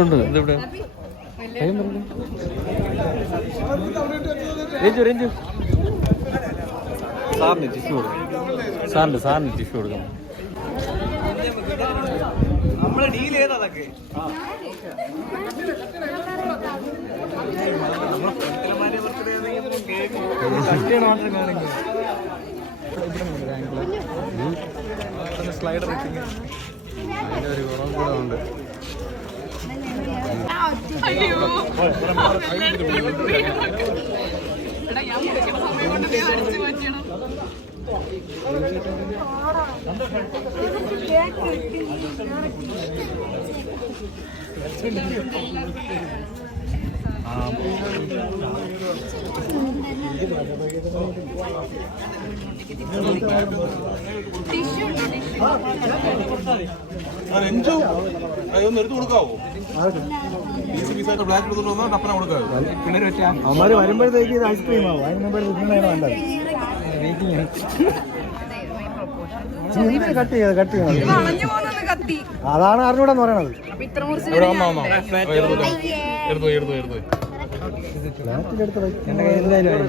ഉണ്ട് ഇതെവിടെ രഞ്ജു സാറിന് ടിഷ്യൂ കൊടുക്കണം സാറിന് ടിഷ്യൂ കൊടുക്കണം. നമ്മളെ ഡീൽ ചെയ്തതൊക്കെ സ്ലൈഡർ അതിൻ്റെ ഒരു കുറവ് കൂടെ ഉണ്ട്. എടുത്തു കൊടുക്കാവോ? ബ്ലാക്ക് എടുത്തിട്ട് വന്നാൽ ടപ്പന കൊടുക്കാവോ? അവന്മാര് വരുമ്പോഴത്തേക്ക് ഇത് ഐസ്ക്രീം ആവും. അതിന് മുമ്പ് തിന്നണേണ് വേണ്ടത്. കട്ട് ചെയ്യണം. അതാണ് അറിഞ്ഞൂടെന്ന് പറയണത്. എടുത്തു എന്റെ കയ്യിൽ എന്തായാലും